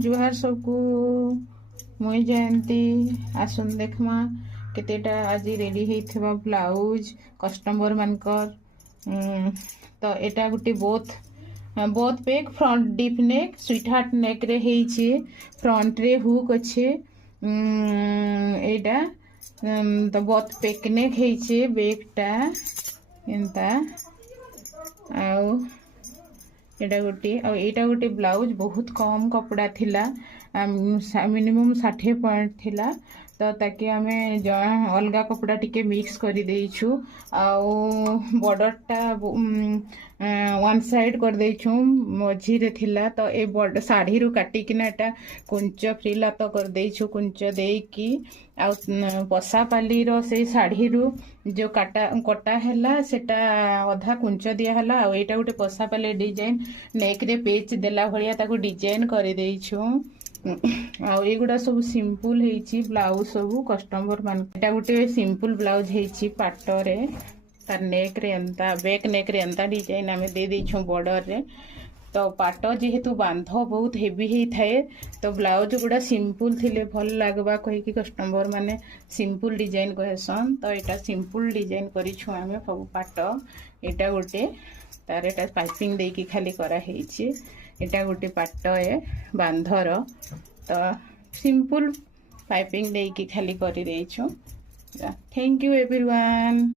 जुहार सबको मुई जयंती आसन देखमा केतेटा आज रेडी होइथिबा ब्लाउज कस्टमर मानकर तो एटा गुटी both back front deep neck sweetheart हार्ट नेक रे हेइछे फ्रंट रे हुक अच्छे एटा तो बोथ पेक नेक हेइछे बेकटा एंता आउ एटा गोटे ब्लाउज बहुत कम कपड़ा थिला मिनिमम 60 पॉइंट थिला तो ताकि आमे अलगा कपड़ा टिके मिक्स करी देइछु आउ बॉर्डरटा वन साइड कर देइछु मझी रे थिला तो ए बॉर्डर साड़ी रु काटी किना एटा कुंच फ्रीला तो कर देइछु कुंच देकी आउ पसापाली रो से साड़ी रु जो कटा हैला सेटा अधा कुंच दिया हैला आउ एटा गोटे पसापाली डिजाइन नेक रे पेच देला भलिया ताको डिजाइन कर देइछु आउ एगुड़ा सब सिंपल हेइची ब्लाउज सब कस्टमर मान एटा गोटे सिंपल ब्लाउज हेइची पाटरे तार नेक रे एंता बैक नेक रे एंता डिजाइन आमे दे देइछु बॉर्डर रे तो पाट जेहेतु बांध बहुत हेवी ही थाए तो ब्लाउज गुड़ा सिंपल थिले भल लागबा कहि कि कस्टमर माने सिंपल डिजाइन कहसन तो एटा सिंपल डिजाइन करिछु आमे सब पाट एटा गोटे तार एटा पाइपिंग दे कि खाली करा हेइची एटा गोटे पाट ए बांधर तो सिंपल पाइपिंग दे कि खाली करि देइछु थैंक यू एवरीवन।